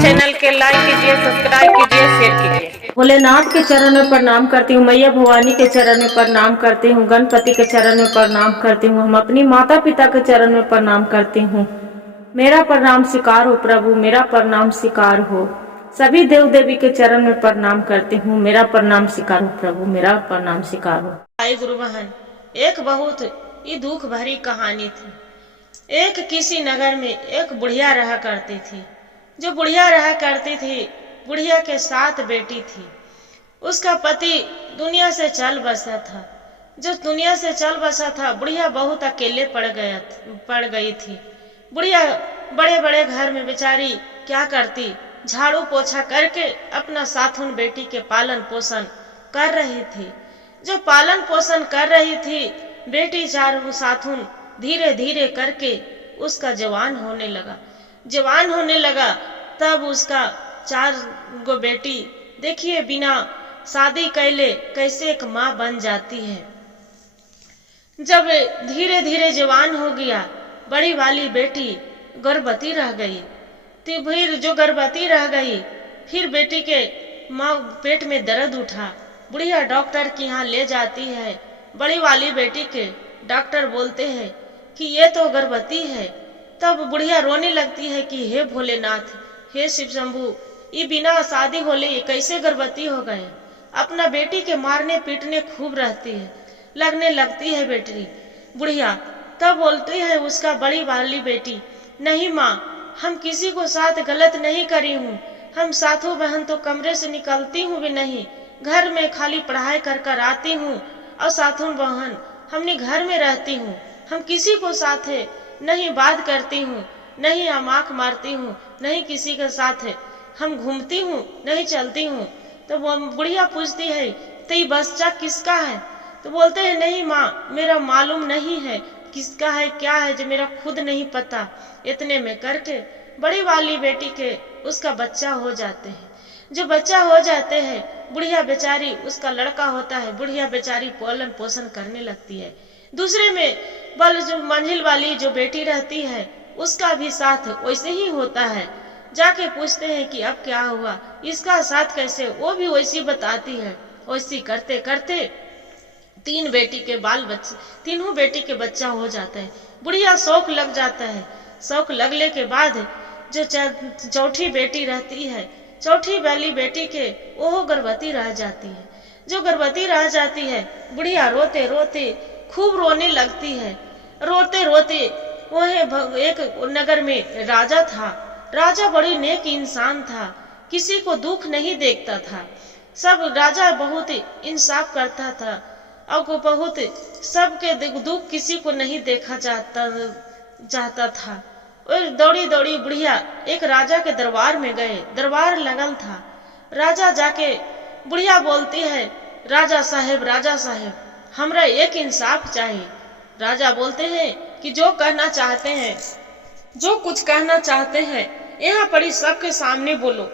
Channel के like कीजिए, subscribe कीजिए, शेयर कीजिए। भोलेनाथ के चरण में प्रणाम करती हूँ, मैया भवानी के चरण में प्रणाम करती हूँ, गणपति के चरण में प्रणाम करती हूँ, हम अपनी माता पिता के चरण में प्रणाम करती हूँ। मेरा प्रणाम स्वीकार हो प्रभु, मेरा प्रणाम स्वीकार हो। सभी देव देवी के चरण में प्रणाम करती हूँ, मेरा प्रणाम स्वीकार हो प्रभु, मेरा प्रणाम स्वीकार हो। भाई गुरु बहन, एक बहुत ही दुख भरी कहानी थी। एक किसी नगर में एक बुढ़िया रहा करती थी। जो बुढ़िया रहा करती थी, बुढ़िया के 7 बेटी थी। उसका पति दुनिया से चल बसा था। जो दुनिया से चल बसा था, बुढ़िया बहुत अकेले पड़ गई थी। बुढ़िया बड़े बड़े घर में बेचारी क्या करती, झाड़ू पोछा करके अपना 7 बेटी के पालन पोषण कर रही थी। जो पालन पोषण कर रही थी, बेटी 4 7 धीरे धीरे करके उसका जवान होने लगा। तब उसका 4 बेटी देखिए बिना शादी कैले कैसे एक माँ बन जाती है। जब धीरे धीरे जवान हो गया, बड़ी वाली बेटी गर्भवती रह गई। तो फिर जो गर्भवती रह गई, फिर बेटी के माँ पेट में दर्द उठा। बुढ़िया डॉक्टर के यहाँ ले जाती है। बड़ी वाली बेटी के डॉक्टर बोलते हैं कि ये तो गर्भवती है। तब बुढ़िया रोने लगती है कि हे भोलेनाथ, हे शिव शंभू, ये बिना शादी होले ये कैसे गर्भवती हो गए। अपना बेटी के मारने पीटने खूब रहती है, लगने लगती है बेटी बुढ़िया। तब बोलती है उसका बड़ी वाली बेटी, नहीं माँ, हम किसी को साथ गलत नहीं करी हूँ। हम 7 बहन तो कमरे से निकलती हूँ भी नहीं, घर में खाली पढ़ाई कर कर आती हूँ और 7 बहन हमने घर में रहती हूँ। हम किसी को साथ नहीं बात करती हूँ, नहीं हम आँख मारती हूँ, नहीं किसी के साथ हम घूमती हूँ, नहीं चलती हूँ। तो वो बुढ़िया पूछती है, तो ये बच्चा किसका है? तो बोलते हैं नहीं माँ, मेरा मालूम नहीं है किसका है क्या है, जो मेरा खुद नहीं पता। इतने में करके बड़ी वाली बेटी के उसका बच्चा हो जाते हैं। जो बच्चा हो जाते हैं, बुढ़िया बेचारी, उसका लड़का होता है, बुढ़िया बेचारी पालन पोषण करने लगती है। दूसरे में जो मंझिल वाली जो बेटी रहती है, उसका भी साथ वैसे ही होता है। जाके पूछते हैं कि अब क्या हुआ, इसका साथ कैसे, वो भी वैसी बताती है। वैसी करते करते 3 बेटी के बाल बच्चे, तीनों बेटी के बच्चा हो जाता है। बुढ़िया शौक लग जाता है। शौक लगने के बाद जो 4थी बेटी रहती है, 4थी वाली बेटी के वो गर्भवती रह जाती है। जो गर्भवती रह जाती है, बुढ़िया रोते रोते खूब रोने लगती है। रोते रोते वह एक नगर में राजा था। राजा बड़ी नेक इंसान था, किसी को दुख नहीं देखता था। सब राजा बहुत इंसाफ करता था और बहुत सबके दुख किसी को नहीं देखा चाहता था। और दौड़ी दौड़ी बुढ़िया एक राजा के दरबार में गए। दरबार लगल था। राजा जाके बुढ़िया बोलती है, राजा साहेब, हमरा एक इंसाफ चाहिए। राजा बोलते हैं कि जो कुछ कहना चाहते हैं यहाँ पड़ी सबके सामने बोलो।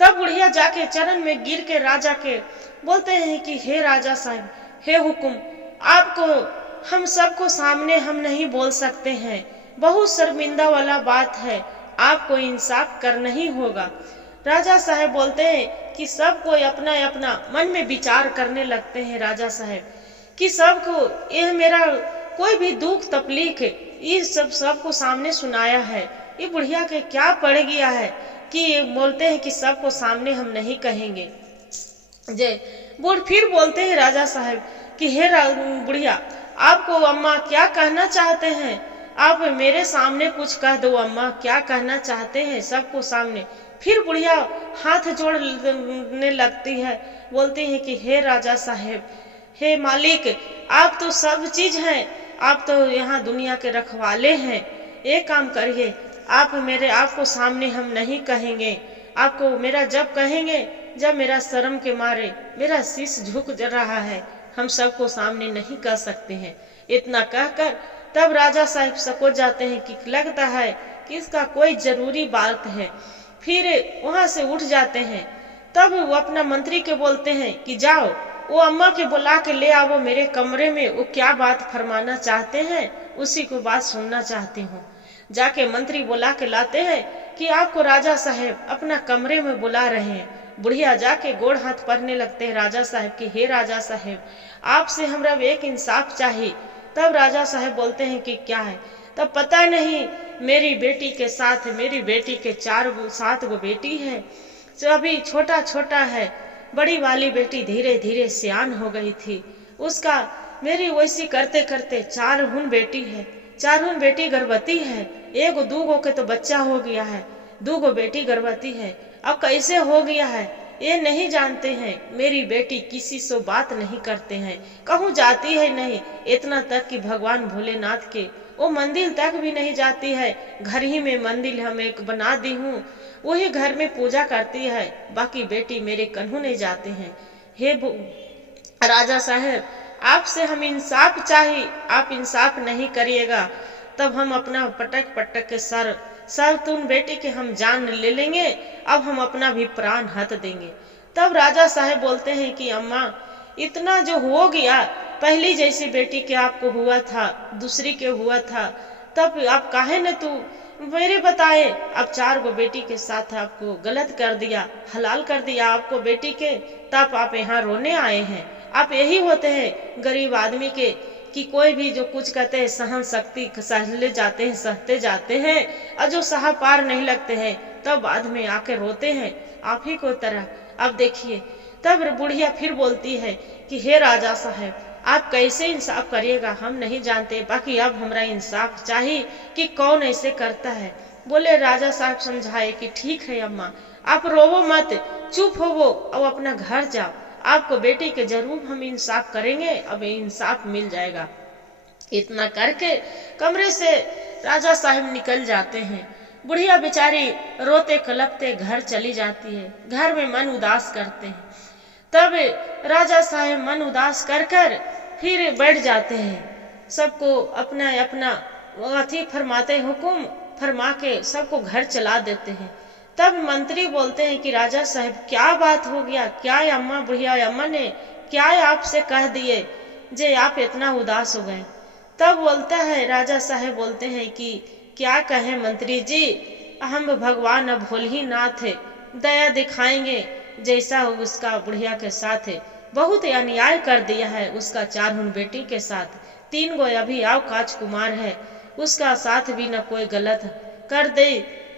तब बुढ़िया जाके चरण में गिर के राजा के बोलते हैं कि हे राजा साहब, हे हुकुम, आपको हम सबको सामने हम नहीं बोल सकते हैं, बहुत शर्मिंदा वाला बात है, आपको इंसाफ करना ही होगा। राजा साहब बोलते हैं कि सब कोई अपना अपना मन में विचार करने लगते हैं। राजा साहब कि सबको यह मेरा कोई भी दुख तकलीफ ये सबको सामने सुनाया है, ये बुढ़िया के क्या पड़ गया है कि बोलते हैं कि सबको सामने हम नहीं कहेंगे। फिर बोलते हैं राजा साहब कि हे बुढ़िया, आपको अम्मा क्या कहना चाहते हैं, आप मेरे सामने कुछ कह दो। अम्मा क्या कहना चाहते हैं सबको सामने। फिर बुढ़िया हाथ जोड़ने लगती है, बोलती है कि हे राजा साहब, हे मालिक, आप तो सब चीज हैं, आप तो यहाँ दुनिया के रखवाले हैं। एक काम करिए, आपको सामने हम नहीं कहेंगे। आपको मेरा जब कहेंगे, जब मेरा शर्म के मारे मेरा शीश झुक रहा है, हम सबको सामने नहीं कह सकते हैं। इतना कहकर तब राजा साहब सको जाते हैं कि लगता है कि इसका कोई जरूरी बात है। फिर वहां से उठ जाते हैं। तब वो अपना मंत्री के बोलते हैं कि जाओ वो अम्मा के बुला के ले आओ मेरे कमरे में, वो क्या बात फरमाना चाहते हैं उसी को बात सुनना चाहती हूँ। जाके मंत्री बुला के लाते हैं कि आपको राजा साहब अपना कमरे में बुला रहे हैं। बुढ़िया जाके गोड़ हाथ पड़ने लगते हैं राजा साहब की, हे राजा साहब आपसे हमरा एक इंसाफ चाहिए। तब राजा साहब बोलते हैं कि क्या है। तब पता नहीं मेरी बेटी के साथ, मेरी बेटी के 7 गो बेटी है, जो अभी छोटा छोटा है। बड़ी वाली बेटी धीरे धीरे सियान हो गई थी, उसका मेरी वैसी करते करते 4 बेटी है, 4 बेटी गर्भवती है। 1-2 के तो बच्चा हो गया है, 2 बेटी गर्भवती है। अब कैसे हो गया है ये नहीं जानते हैं। मेरी बेटी किसी से बात नहीं करते हैं, कहूँ जाती है नहीं, इतना तक कि भगवान भोलेनाथ के वो मंदिर तक भी नहीं जाती है। घर ही में मंदिर हम एक बना दी हूँ, वही घर में पूजा करती है, बाकी बेटी मेरे कन्हू नहीं जाते हैं। हे राजा साहब आपसे हम इंसाफ चाहिए, आप इंसाफ नहीं करिएगा तब हम अपना पटक पटक के सर तुम बेटी के हम जान ले लेंगे, अब हम अपना भी प्राण हत देंगे। तब राजा साहब बोलते हैं कि अम्मा इतना जो हो गया, पहली जैसी बेटी के आपको हुआ था, दूसरी के हुआ था, तब आप काहे न तू मेरे बताए, अब 4 बेटी के साथ आपको गलत कर दिया, हलाल कर दिया आपको बेटी के, तब आप यहाँ रोने आए हैं। आप यही होते हैं गरीब आदमी के कि कोई भी जो कुछ कहते हैं सहन शक्ति सहले जाते हैं, सहते जाते हैं, और जो सहा पार नहीं लगते हैं तब बाद में आके रोते हैं आप ही को तरह। अब देखिए तब बुढ़िया फिर बोलती है कि हे राजा साहब आप कैसे इंसाफ करिएगा हम नहीं जानते, बाकी अब हमरा इंसाफ चाहिए कि कौन ऐसे करता है। बोले राजा साहब समझाए कि ठीक है अम्मा आप रोवो मत, चुप होवो और अपना घर जाओ, आपको बेटी के जरूर हम इंसाफ करेंगे, अब इंसाफ मिल जाएगा। इतना करके कमरे से राजा साहब निकल जाते हैं। बुढ़िया बेचारी रोते कलपते घर चली जाती है, घर में मन उदास करते हैं। तब राजा साहब मन उदास कर कर फिर बैठ जाते हैं, सबको अपना अपना अथी फरमाते, हुकुम फरमा के सबको घर चला देते हैं। तब मंत्री बोलते हैं कि राजा साहब क्या बात हो गया, क्या अम्मा बुढ़िया अम्मा ने क्या आपसे कह दिए जे आप इतना उदास हो गए। तब बोलता है राजा साहब बोलते हैं कि क्या कहें मंत्री जी, हम भगवान अब भोलेनाथ है, दया दिखाएंगे, जैसा उसका बुढ़िया के साथ है बहुत अन्याय कर दिया है, उसका 4 बेटी के साथ 3 गो अभी अवकाश कुमार है, उसका साथ भी न कोई गलत कर दे,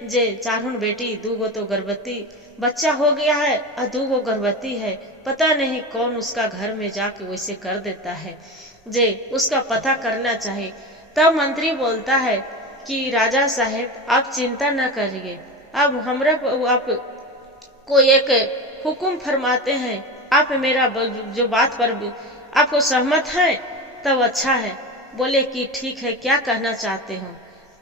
जे 4 बेटी 2 गो तो गर्भवती बच्चा हो गया है और 2 गो गर्भवती है, पता नहीं कौन उसका घर में जाके वैसे कर देता है, जे उसका पता करना चाहिए। तब मंत्री बोलता है कि राजा साहब आप चिंता न करिए, अब हमरा आप कोई एक हुकुम फरमाते हैं, आप मेरा जो बात पर आपको सहमत हैं तब अच्छा है। बोले कि ठीक है क्या कहना चाहते हो।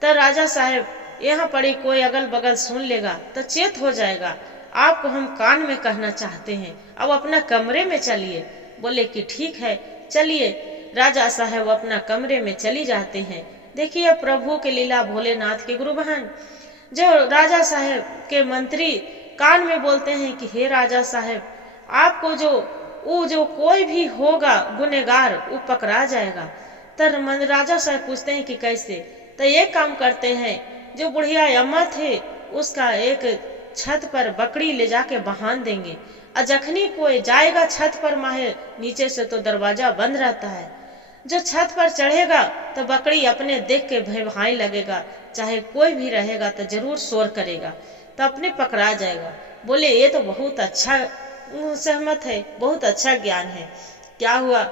तो राजा साहब यहाँ पड़ी कोई अगल बगल सुन लेगा तो चेत हो जाएगा, आपको हम कान में कहना चाहते हैं, अब अपना कमरे में चलिए। बोले कि ठीक है चलिए। राजा साहब अपना कमरे में चली जाते हैं। देखिए प्रभु के लीला, भोलेनाथ के गुरु बहन जो राजा साहब के मंत्री कान में बोलते हैं कि हे राजा साहब आपको जो कोई भी होगा गुनहगार वो पकड़ा जाएगा। तो राजा साहब पूछते हैं कि कैसे। तो ये काम करते हैं, जो बुढ़िया अम्मा थे उसका एक छत पर बकरी ले जाके बहान देंगे, और जखनी कोई जाएगा छत पर माहे नीचे से तो दरवाजा बंद रहता है, जो छत पर चढ़ेगा तो बकरी अपने देख के भय लगेगा, चाहे कोई भी रहेगा तो जरूर शोर करेगा, तो अपने पकड़ा जाएगा। बोले ये तो बहुत अच्छा सहमत है, बहुत अच्छा ज्ञान है। क्या हुआ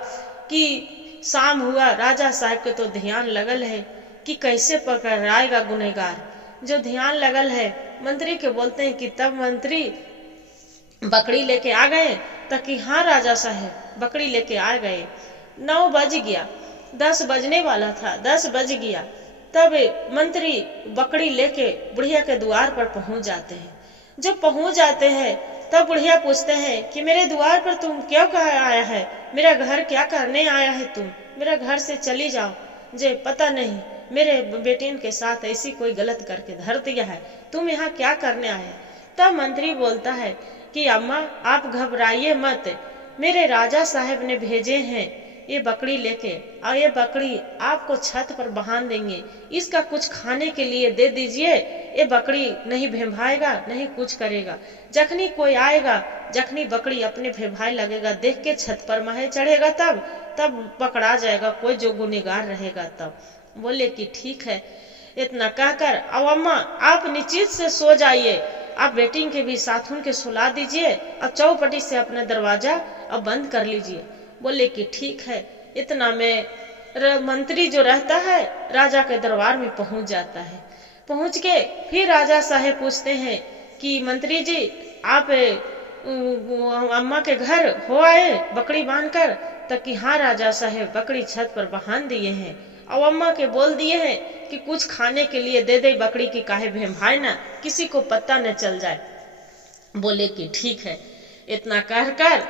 कि शाम हुआ, राजा साहब के तो ध्यान लगल है कि कैसे पकड़ाएगा गुनहगार, जो ध्यान लगल है। मंत्री के बोलते हैं कि तब मंत्री बकरी लेके आ गए, ताकि हाँ राजा साहब बकरी लेके आ गए। 9 बज गया, 10 बजने वाला था, 10 बज गया। तब मंत्री बकरी लेके बुढ़िया के द्वार पर पहुंच जाते हैं। जब पहुंच जाते हैं तब बुढ़िया पूछते हैं कि मेरे द्वार पर तुम क्यों कहा आया है, मेरा घर क्या करने आया है, तुम मेरा घर से चली जाओ, जे पता नहीं मेरे बेटे के साथ ऐसी कोई गलत करके धर दिया है, तुम यहाँ क्या करने आए। तब मंत्री बोलता है कि अम्मा आप घबराइए मत, मेरे राजा साहब ने भेजे हैं ये बकरी लेके और ये बकरी आपको छत पर बांध देंगे, इसका कुछ खाने के लिए दे दीजिए। ये बकरी नहीं भेंभाएगा, नहीं कुछ करेगा। जखनी कोई आएगा, जखनी बकरी अपने भेंभाए लगेगा, देख के छत पर महे चढ़ेगा, तब पकड़ा जाएगा, कोई जो गुनहगार रहेगा तब। बोले कि ठीक है। इतना कहकर अब अम्मा आप निश्चित से सो जाइए, आप बेटी के भी साथ उनके सुला दीजिए और चौपटी से अपना दरवाजा अब बंद कर लीजिए। बोले कि ठीक है। इतना में मंत्री जो रहता है राजा के दरबार में पहुंच जाता है। पहुंच के फिर राजा साहेब पूछते हैं कि मंत्री जी आप अम्मा के घर हो आए बकरी बांधकर? तब कि हाँ राजा साहेब, बकरी छत पर बांध दिए हैं और अम्मा के बोल दिए हैं कि कुछ खाने के लिए दे दे बकरी की, काहे भेंभाए ना, किसी को पता न चल जाए। बोले कि ठीक है। इतना कहकर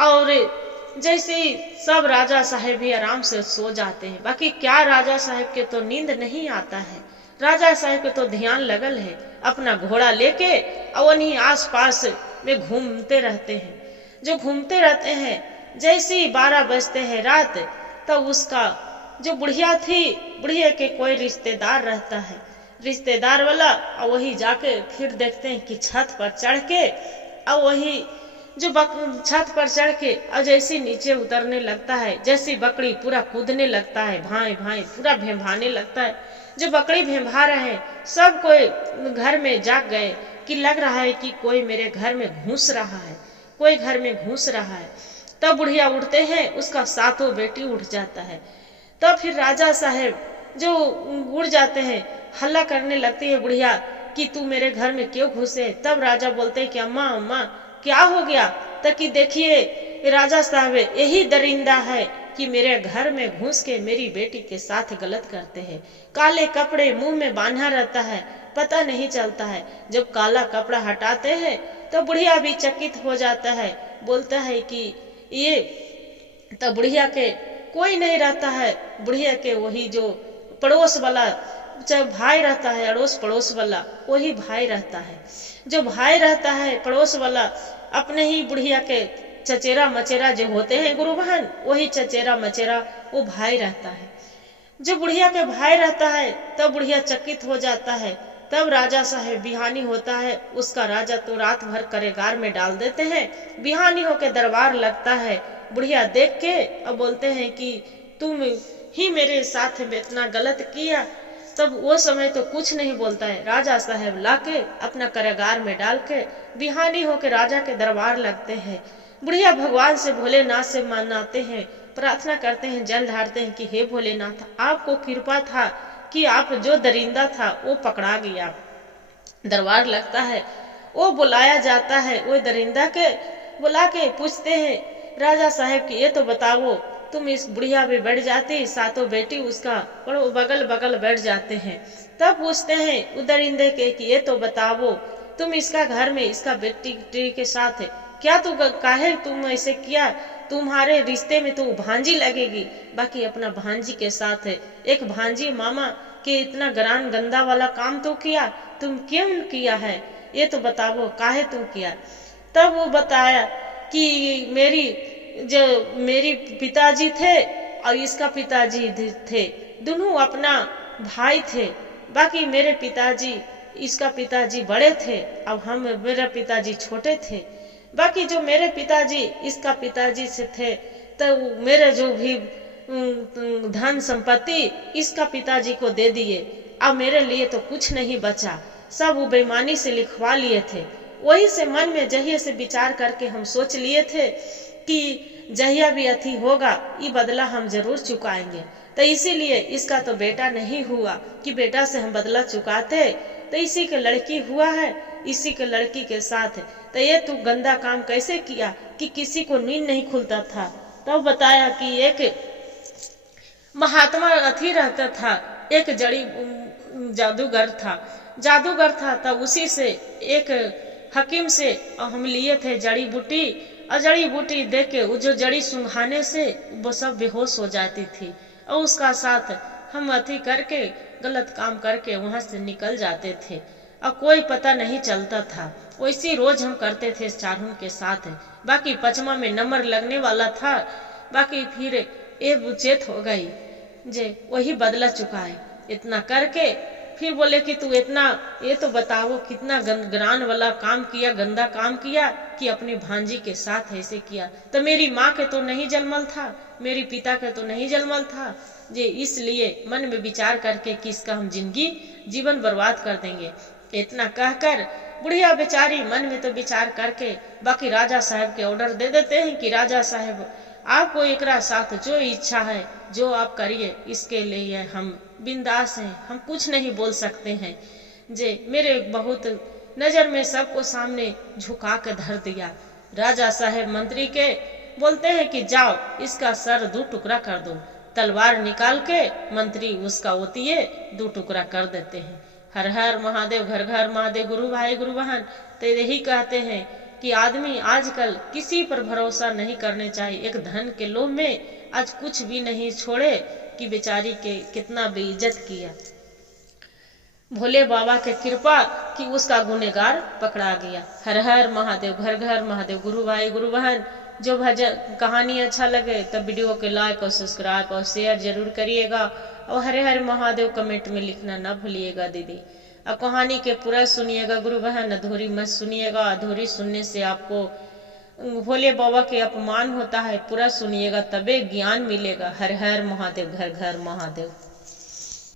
और जैसे सब राजा साहेब भी आराम से सो जाते हैं। बाकी क्या राजा साहेब के तो नींद नहीं आता है, राजा साहेब के तो ध्यान लगल है, अपना घोड़ा लेके और वहीं आस पास में घूमते रहते हैं। जो घूमते रहते हैं, जैसे ही 12 बजते हैं रात, तब उसका जो बुढ़िया थी, बुढ़िया के कोई रिश्तेदार रहता है, रिश्तेदार वाला, और वही जाके फिर देखते हैं कि छत पर चढ़ के और वही जो छत पर चढ़ के और जैसे नीचे उतरने लगता है, जैसी बकरी पूरा कूदने लगता है, भाई भाई पूरा भेंभाने लगता है। जो बकरी भेंभा रहे हैं, सब कोई घर में जाग गए कि लग रहा है कि कोई मेरे घर में घुस रहा है, कोई घर में घुस रहा है। तब बुढ़िया उठते हैं, उसका सातों बेटी उठ जाता है। तब फिर राजा साहेब जो उड़ जाते हैं, हल्ला करने लगती है बुढ़िया कि तू मेरे घर में क्यों घुसे? तब राजा बोलते हैं कि अम्मा अम्मा क्या हो गया? तब कि देखिए राजा साहब यही दरिंदा है कि मेरे घर में घुस के मेरी बेटी के साथ गलत करते हैं। काले कपड़े मुंह में बांधा रहता है, पता नहीं चलता है। जब काला कपड़ा हटाते हैं तो बुढ़िया भी चकित हो जाता है, बोलता है कि ये तो बुढ़िया के कोई नहीं रहता है। बुढ़िया के वही जो पड़ोस वाला चाहे भाई रहता है, अड़ोस पड़ोस वाला वही भाई रहता है। जो भाई रहता है पड़ोस वाला, अपने ही बुढ़िया के चचेरा मचेरा जो होते हैं गुरु बहन, वही चचेरा मचेरा वो भाई रहता है। जो बुढ़िया के भाई रहता है तब बुढ़िया चकित हो जाता है। तब राजा साहेब बिहानी होता है, उसका राजा तो रात भर करेगार में डाल देते हैं। बिहानी होके दरबार लगता है, बुढ़िया देख के और बोलते हैं कि तुम ही मेरे साथ में इतना गलत किया। तब वो समय तो कुछ नहीं बोलता है, राजा साहेब लाके अपना करेगार में डाल के बिहानी होके राजा के दरबार लगते हैं। बुढ़िया भगवान से भोलेनाथ से मनाते हैं, प्रार्थना करते हैं, जल ढारते हैं कि हे भोलेनाथ आपको कृपा था कि आप जो दरिंदा था वो पकड़ा गया। दरबार लगता है, वो बुलाया जाता है, वो दरिंदा के बुला के पूछते हैं राजा साहेब की ये तो बताओ, तुम इस बुढ़िया पे बैठ जाती, सातों बेटी उसका बगल बगल बैठ जाते हैं। तब पूछते हैं उदरिंदे के कि ये तो बताओ, तुम इसका घर में इसका बेटी के साथ क्या तू काहे तुम ऐसे किया? तुम्हारे रिश्ते में तो भांजी लगेगी, बाकी अपना भांजी के साथ एक भांजी मामा के इतना ग्रान गंदा वाला काम तो किया, तुम क्यों किया है? ये तो बताओ काहे तुम किया? तब वो बताया कि मेरी पिताजी थे और इसका पिताजी थे, दोनों अपना भाई थे। बाकी मेरे पिताजी, इसका पिताजी बड़े थे और मेरा पिताजी छोटे थे। बाकी जो मेरे पिताजी इसका पिताजी से थे तो मेरे जो भी धन संपत्ति इसका पिताजी को दे दिए, अब मेरे लिए तो कुछ नहीं बचा, सब वो बेईमानी से लिखवा लिए थे। वही से मन में जहिया से विचार करके हम सोच लिए थे कि जहिया भी अति होगा ये बदला हम जरूर चुकाएंगे। तो इसीलिए इसका तो बेटा नहीं हुआ कि बेटा से हम बदला चुकाते, तो इसी के लड़की हुआ है, इसी के लड़की के साथ। तो ये तू गंदा काम कैसे किया कि किसी को नींद नहीं खुलता था। तब बताया कि एक महात्मा अथी रहता था, एक जड़ी जादूगर था। तब उसी से एक हकीम से हम लिए थे जड़ी बूटी, और जड़ी बूटी देख के वो जो जड़ी सुंघाने से वो सब बेहोश हो जाती थी, और उसका साथ हम अथी करके गलत काम करके वहां से निकल जाते थे और कोई पता नहीं चलता था। वैसे रोज हम करते थे चारों के साथ। बाकी 5वां में नंबर लगने वाला था। बाकी फिर ये चेत हो गई जे वही बदला चुका है। इतना करके फिर बोले कि तू इतना ये तो बताओ कितना ग्रान वाला काम किया, गंदा काम किया कि अपने भांजी के साथ ऐसे किया। तो मेरी माँ के तो नहीं जन्मल था, मेरी पिता के तो नहीं जन्मल था जे, इसलिए मन में विचार करके कि इसका हम जीवन बर्बाद कर देंगे। इतना कहकर बुढ़िया बेचारी मन में तो विचार करके बाकी राजा साहब के ऑर्डर दे देते हैं कि राजा साहब आपको एकरा साथ जो इच्छा है जो आप करिए, इसके लिए हम बिंदास हैं, हम कुछ नहीं बोल सकते हैं। जे मेरे बहुत नजर में सबको सामने झुका के धर दिया। राजा साहब मंत्री के बोलते हैं कि जाओ इसका सर 2 टुकड़ा कर दो। तलवार निकाल के मंत्री उसका ओतिये 2 टुकड़ा कर देते हैं। हर हर महादेव, घर घर महादेव, गुरु भाई गुरु बहन। तो यही कहते हैं कि आदमी आजकल किसी पर भरोसा नहीं करने चाहिए। एक धन के लोभ में आज कुछ भी नहीं छोड़े कि बेचारी के कितना बेइज्जत किया। भोले बाबा के कृपा कि उसका गुनहगार पकड़ा गया। हर हर महादेव, घर घर महादेव, गुरु भाई गुरु बहन। जो भजन कहानी अच्छा लगे तब वीडियो को लाइक और सब्सक्राइब और शेयर जरूर करिएगा। और हरे हरे महादेव कमेंट में लिखना ना भूलिएगा दीदी। अब कहानी के पूरा सुनिएगा गुरु बहन, अधूरी मत सुनिएगा। अधूरी सुनने से आपको भोले बाबा के अपमान होता है। पूरा सुनिएगा तबे ज्ञान मिलेगा। हर हर महादेव, घर घर महादेव।